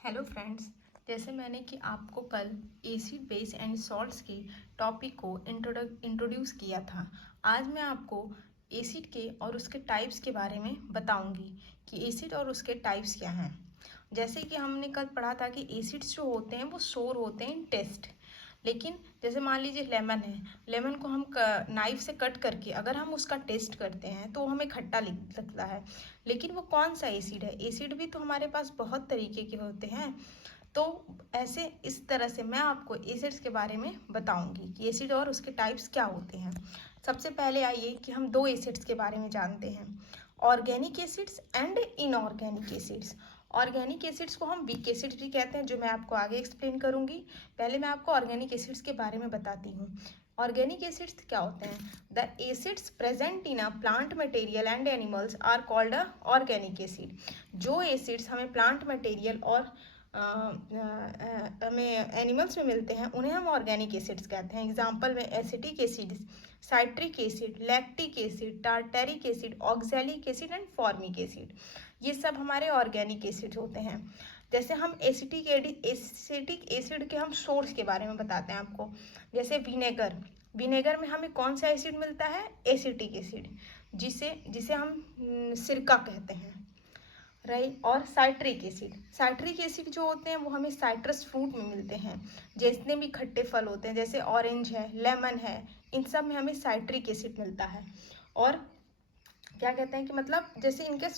Hello friends, जैसे मैंने कि आपको कल एसिड बेस एंड सॉल्ट्स के टॉपिक को इंट्रोड्यूस किया था। आज मैं आपको एसिड के और उसके टाइप्स के बारे में बताऊंगी कि एसिड और उसके टाइप्स क्या हैं। जैसे कि हमने कल पढ़ा था कि एसिड्स जो होते हैं वो स्टोर होते हैं इन टेस्ट। लेकिन जैसे मान लीजिए लेमन है, लेमन को हम नाइफ से कट करके अगर हम उसका टेस्ट करते हैं तो हमें खट्टा लगता है। लेकिन वो कौन सा एसिड है? एसिड भी तो हमारे पास बहुत तरीके के होते हैं। तो ऐसे इस तरह से मैं आपको एसिड्स के बारे में बताऊंगी कि एसिड और उसके टाइप्स क्या होते हैं। सबसे पहले आइए कि हम दो एसिड्स के बारे में जानते हैं, organic acids and inorganic acids. Organic acids को हम वीक एसिड्स भी कहते हैं, जो मैं आपको आगे एक्सप्लेन करूंगी। पहले मैं आपको ऑर्गेनिक एसिड्स के बारे में बताती हूँ। ऑर्गेनिक एसिड्स क्या होते हैं? The acids present in a plant material and animals are called a organic acid. जो एसिड्स हमें प्लांट मटेरियल और हमें एनिमल्स में मिलते हैं उन्हें हम ऑर्गेनिक एसिड्स कहते हैं। एग्जाम्पल में acetic acid, citric acid, lactic acid, tartaric acid, oxalic acid and formic acid, ये सब हमारे ऑर्गेनिक एसिड होते हैं। जैसे हम एसिटिक एसिड के हम सोर्स के बारे में बताते हैं आपको। जैसे विनेगर, विनेगर में हमें कौन सा एसिड मिलता है? एसिटिक एसिड, जिसे जिसे हम सिरका कहते हैं, राइट। और साइट्रिक एसिड, साइट्रिक एसिड जो होते हैं वो हमें साइट्रस फ्रूट में मिलते हैं। जितने भी खट्टे फल होते हैं जैसे ऑरेंज है, लेमन है, इन सब में हमें साइट्रिक एसिड मिलता है। और क्या कहते हैं कि मतलब जैसे इनके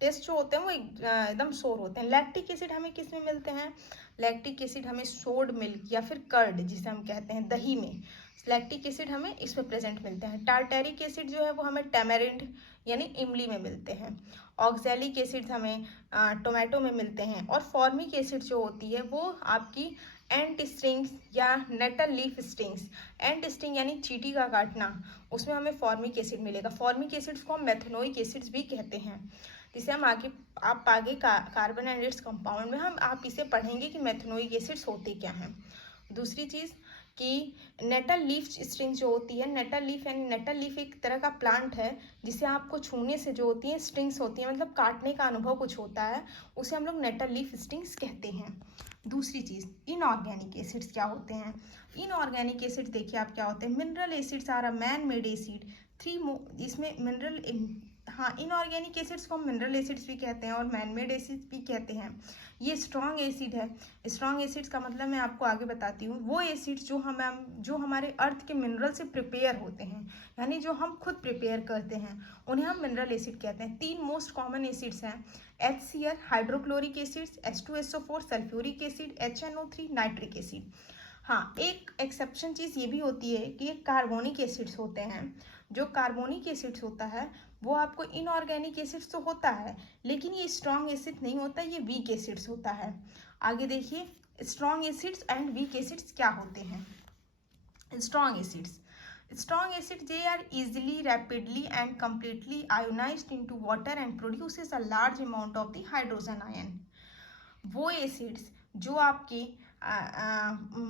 टेस्ट जो होते हैं वो एकदम सोर होते हैं। लैक्टिक एसिड हमें किस में मिलते हैं? लैक्टिक एसिड हमें सोड मिल्क या फिर कर्ड जिसे हम कहते हैं दही में, लैक्टिक एसिड हमें इसमें प्रेजेंट मिलते हैं। टार्टेरिक एसिड जो है वो हमें टैमरिंड यानी इमली में मिलते हैं। ऑक्सैलिक एसिड हमें टोमेटो में मिलते हैं। और फॉर्मिक एसिड जो होती है वो आपकी एंट स्टिंग्स या नेटल लीफ स्टिंग्स, एंट स्टिंग यानी चींटी का काटना, उसमें हमें फॉर्मिक एसिड मिलेगा। फॉर्मिक एसिड्स को हम मेथनोइक एसिड्स भी कहते हैं, जिसे हम आगे कार्बन एंड इट्स कंपाउंड में हम आप इसे पढ़ेंगे कि मेथनोइक एसिड्स होते क्या हैं। दूसरी चीज़ कि नेटल लीफ स्ट्रिंग जो होती है, नेटल लीफ यानी नेटल लीफ एक तरह का प्लांट है जिसे आपको छूने से जो होती है स्ट्रिंग्स होती है, मतलब काटने का अनुभव कुछ होता है, उसे हम लोग नेटल लीफ स्ट्रिंग्स कहते हैं। दूसरी चीज़ इनऑर्गेनिक एसिड्स क्या होते हैं? इनऑर्गेनिक एसिड देखिए आप क्या होते हैं। Mineral acids are a man made acid, इसमें मिनरल, हाँ, इनऑर्गेनिक एसिड्स को हम मिनरल एसिड्स भी कहते हैं और मैन मेड एसिड्स भी कहते हैं। ये स्ट्रॉन्ग एसिड है। स्ट्रॉन्ग एसिड्स का मतलब मैं आपको आगे बताती हूँ। वो एसिड्स जो हमारे अर्थ के मिनरल से प्रिपेयर होते हैं, यानी जो हम खुद प्रिपेयर करते हैं, उन्हें हम मिनरल एसिड कहते हैं। तीन मोस्ट कॉमन एसिड्स हैं, HCl, hydrochloric acids, H2SO4, sulphuric acid, HNO3, nitric acid. हाँ, एक एक्सेप्शन चीज़ ये भी होती है कि ये कार्बोनिक एसिड्स होते हैं। जो कार्बोनिक एसिड्स होता है वो आपको इनऑर्गेनिक एसिड्स तो होता है, लेकिन ये स्ट्रॉन्ग एसिड नहीं होता, ये वीक एसिड्स होता है। आगे देखिए strong acids and weak acids क्या होते हैं। Strong acids, strong acid they are easily, rapidly and completely ionized into water and produces a large amount of the hydrogen ion। वो एसिड्स जो आपके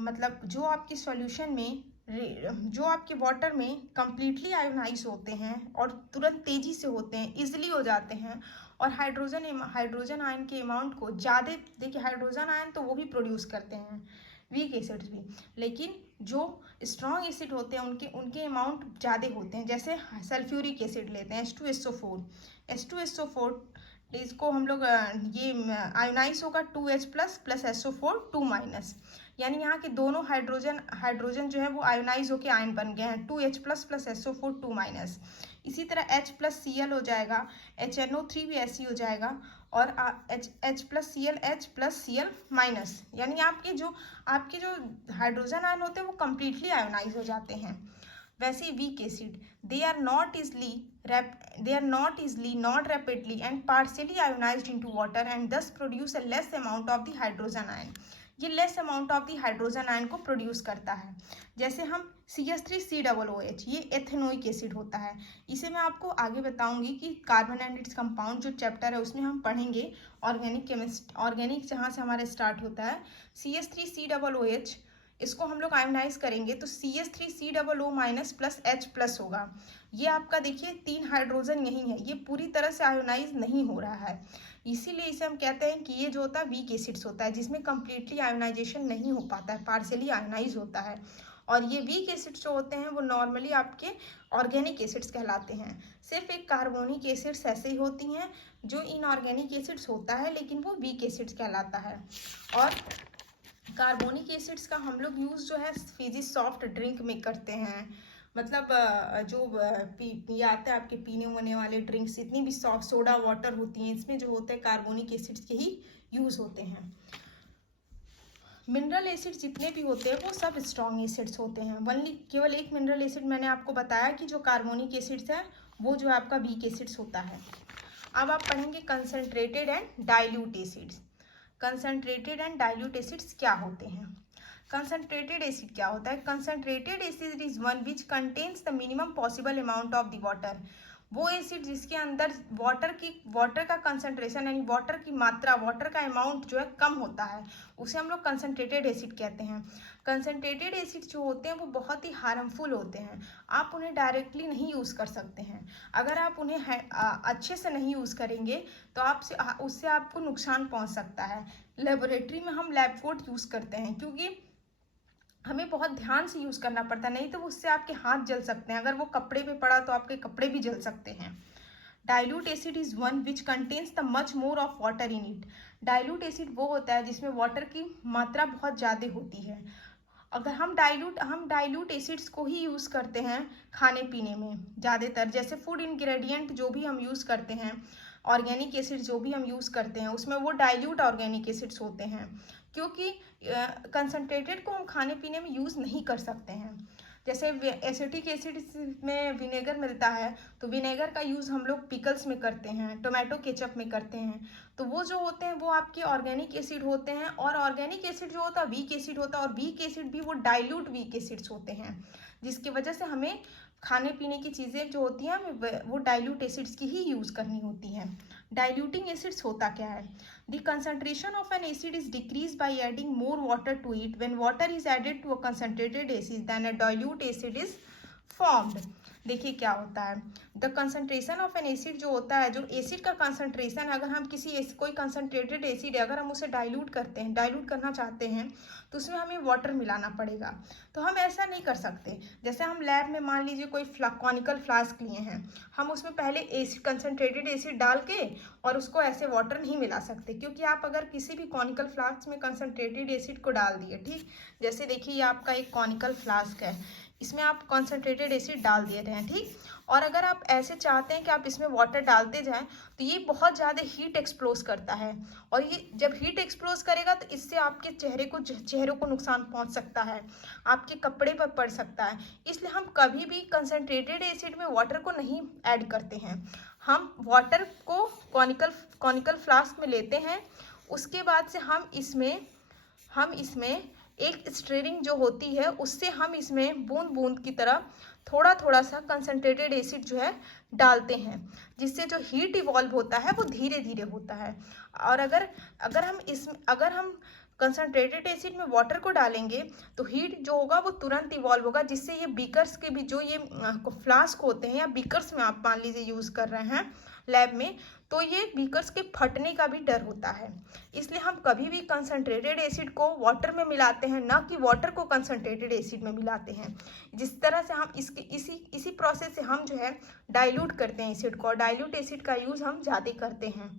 मतलब जो आपके सॉल्यूशन में, जो आपके वाटर में कंप्लीटली आयोनाइज होते हैं और तुरंत तेजी से होते हैं, इजिली हो जाते हैं, और हाइड्रोजन आयन के अमाउंट को ज़्यादा, देखिए हाइड्रोजन आयन तो वो भी प्रोड्यूस करते हैं, वीक एसिड्स भी, लेकिन जो स्ट्रॉन्ग एसिड होते हैं उनके उनके अमाउंट ज़्यादा होते हैं। जैसे सल्फ्यूरिक एसिड लेते हैं, H2SO4, इसको हम लोग ये आयोनाइज होगा 2H प्लस SO4 2-, यानी यहाँ के दोनों हाइड्रोजन जो है वो आयोनाइज होकर आयन बन गए हैं, 2H प्लस SO4 2-। इसी तरह H प्लस Cl हो जाएगा, HNO3 भी ऐसे ही हो जाएगा, और H प्लस Cl यानी आपके जो हाइड्रोजन आयन होते हैं वो कम्प्लीटली आयोनाइज हो जाते हैं। वैसे weak acid they are not easily, not rapidly and partially ionized into water and thus produce a less amount of the hydrogen ion। ये less amount of the hydrogen ion को produce करता है। जैसे हम CH3COOH, ये ethanoic acid होता है। इसे मैं आपको आगे बताऊंगी कि कार्बन एंड इट्स कंपाउंड जो चैप्टर है उसमें हम पढ़ेंगे ऑर्गेनिक जहाँ से हमारा स्टार्ट होता है। CH3COOH, इसको हम लोग आयोनाइज करेंगे तो CH3COO- प्लस H प्लस होगा। ये आपका देखिए 3 हाइड्रोजन यही है, ये पूरी तरह से आयोनाइज नहीं हो रहा है, इसीलिए इसे हम कहते हैं कि ये जो होता है वीक एसिड्स होता है, जिसमें कम्प्लीटली आयोनाइजेशन नहीं हो पाता है, पार्शियली आयोनाइज होता है। और ये वीक एसिड्स जो होते हैं वो नॉर्मली आपके ऑर्गेनिक एसिड्स कहलाते हैं। सिर्फ एक कार्बोनिक एसिड्स ऐसे ही होती हैं जो इनऑर्गेनिक एसिड्स होता है, लेकिन वो वीक एसिड्स कहलाता है। और कार्बोनिक एसिड्स का हम लोग यूज़ जो है फिजी सॉफ्ट ड्रिंक में करते हैं, मतलब जो ये आता है आपके पीने होने वाले ड्रिंक्स, जितनी भी सॉफ्ट सोडा वाटर होती हैं, इसमें जो होते हैं कार्बोनिक एसिड्स के ही यूज़ होते हैं। मिनरल एसिड्स जितने भी होते हैं वो सब स्ट्रॉन्ग एसिड्स होते हैं। केवल एक मिनरल एसिड मैंने आपको बताया कि जो कार्बोनिक एसिड्स है वो जो आपका वीक एसिड्स होता है। अब आप पढ़ेंगे concentrated and dilute acids. Concentrated and dilute acids क्या होते हैं? कंसनट्रेटेड एसिड क्या होता है? Concentrated acid is one which contains the minimum possible amount of the water. वो एसिड जिसके अंदर वाटर का कंसंट्रेशन यानी वाटर की मात्रा, वाटर का अमाउंट जो है कम होता है, उसे हम लोग कंसनट्रेटेड एसिड कहते हैं। कंसनट्रेटेड एसिड जो होते हैं वो बहुत ही हार्मफुल होते हैं, आप उन्हें डायरेक्टली नहीं यूज़ कर सकते हैं। अगर आप उन्हें अच्छे से नहीं यूज़ करेंगे तो उससे आपको नुकसान पहुंच सकता है। लेबोरेटरी में हम लैब कोट यूज़ करते हैं क्योंकि हमें बहुत ध्यान से यूज़ करना पड़ता है, नहीं तो उससे आपके हाथ जल सकते हैं। अगर वो कपड़े पे पड़ा तो आपके कपड़े भी जल सकते हैं। Dilute acid is one which contains the much more of water in it. Dilute acid वो होता है जिसमें वाटर की मात्रा बहुत ज़्यादा होती है। अगर हम डाइल्यूट एसिड्स को ही यूज़ करते हैं खाने पीने में ज़्यादातर, जैसे फूड इंग्रेडिएंट जो भी हम यूज़ करते हैं, ऑर्गेनिक एसिड जो भी हम यूज़ करते हैं, उसमें वो डाइल्यूट ऑर्गेनिक एसिड्स होते हैं, क्योंकि कंसनट्रेटेड को हम खाने पीने में यूज़ नहीं कर सकते हैं। जैसे एसिटिक एसिड में विनेगर मिलता है, तो विनेगर का यूज़ हम लोग पिकल्स में करते हैं, टोमेटो केचप में करते हैं, तो वो जो होते हैं वो आपके ऑर्गेनिक एसिड होते हैं। और ऑर्गेनिक एसिड जो होता है वीक एसिड होता है, और वीक एसिड भी वो डाइल्यूट वीक एसिड्स होते हैं, जिसकी वजह से हमें खाने पीने की चीज़ें जो होती हैं वो डाइल्यूट एसिड्स की ही यूज़ करनी होती हैं। डाइल्यूटिंग एसिड्स होता क्या है? The concentration of an acid is decreased by adding more water to it. When water is added to a concentrated acid, then a dilute acid is formed. देखिए क्या होता है, the concentration of N acid जो होता है, जो acid का concentration, अगर हम कोई कंसनट्रेटेड एसिड है, अगर हम उसे डाइल्यूट करना चाहते हैं, तो उसमें हमें वाटर मिलाना पड़ेगा। तो हम ऐसा नहीं कर सकते। जैसे हम लैब में मान लीजिए कोई कॉनिकल फ्लास्क लिए हैं, हम उसमें पहले कंसनट्रेटेड एसिड डाल के और उसको ऐसे वाटर नहीं मिला सकते, क्योंकि आप अगर किसी भी कॉनिकल फ्लास्क में कंसनट्रेटेड एसिड को डाल दिए, ठीक, जैसे देखिए ये आपका एक कॉनिकल फ्लास्क है, इसमें आप कंसनट्रेटेड एसिड डाल दे रहे हैं, ठीक, और अगर आप ऐसे चाहते हैं कि आप इसमें वाटर डालते जाएं, तो ये बहुत ज़्यादा हीट एक्सप्लोज करता है, और ये जब हीट एक्सप्लोज करेगा तो इससे आपके चेहरे को नुकसान पहुंच सकता है, आपके कपड़े पर पड़ सकता है। इसलिए हम कभी भी कंसनट्रेटेड एसिड में वाटर को नहीं ऐड करते हैं। हम वाटर को कॉनिकल फ्लास्क में लेते हैं, उसके बाद से हम इसमें एक स्ट्रेरिंग जो होती है, उससे हम इसमें बूंद बूंद की तरह थोड़ा थोड़ा सा कंसनट्रेटेड एसिड जो है डालते हैं, जिससे जो हीट इवॉल्व होता है वो धीरे धीरे होता है। और अगर हम कंसनट्रेटेड एसिड में वाटर को डालेंगे तो हीट जो होगा वो तुरंत इवॉल्व होगा, जिससे ये बीकर्स के भी जो ये फ्लास्क होते हैं, या बीकर्स में आप मान लीजिए यूज़ कर रहे हैं लैब में, तो ये बीकर्स के फटने का भी डर होता है। इसलिए हम कभी भी कंसनट्रेटेड एसिड को वाटर में मिलाते हैं, ना कि वाटर को कंसनट्रेटेड एसिड में मिलाते हैं। जिस तरह से हम इसी प्रोसेस से हम जो है डाइल्यूट करते हैं एसिड को, और डाइल्यूट एसिड का यूज़ हम ज़्यादा करते हैं।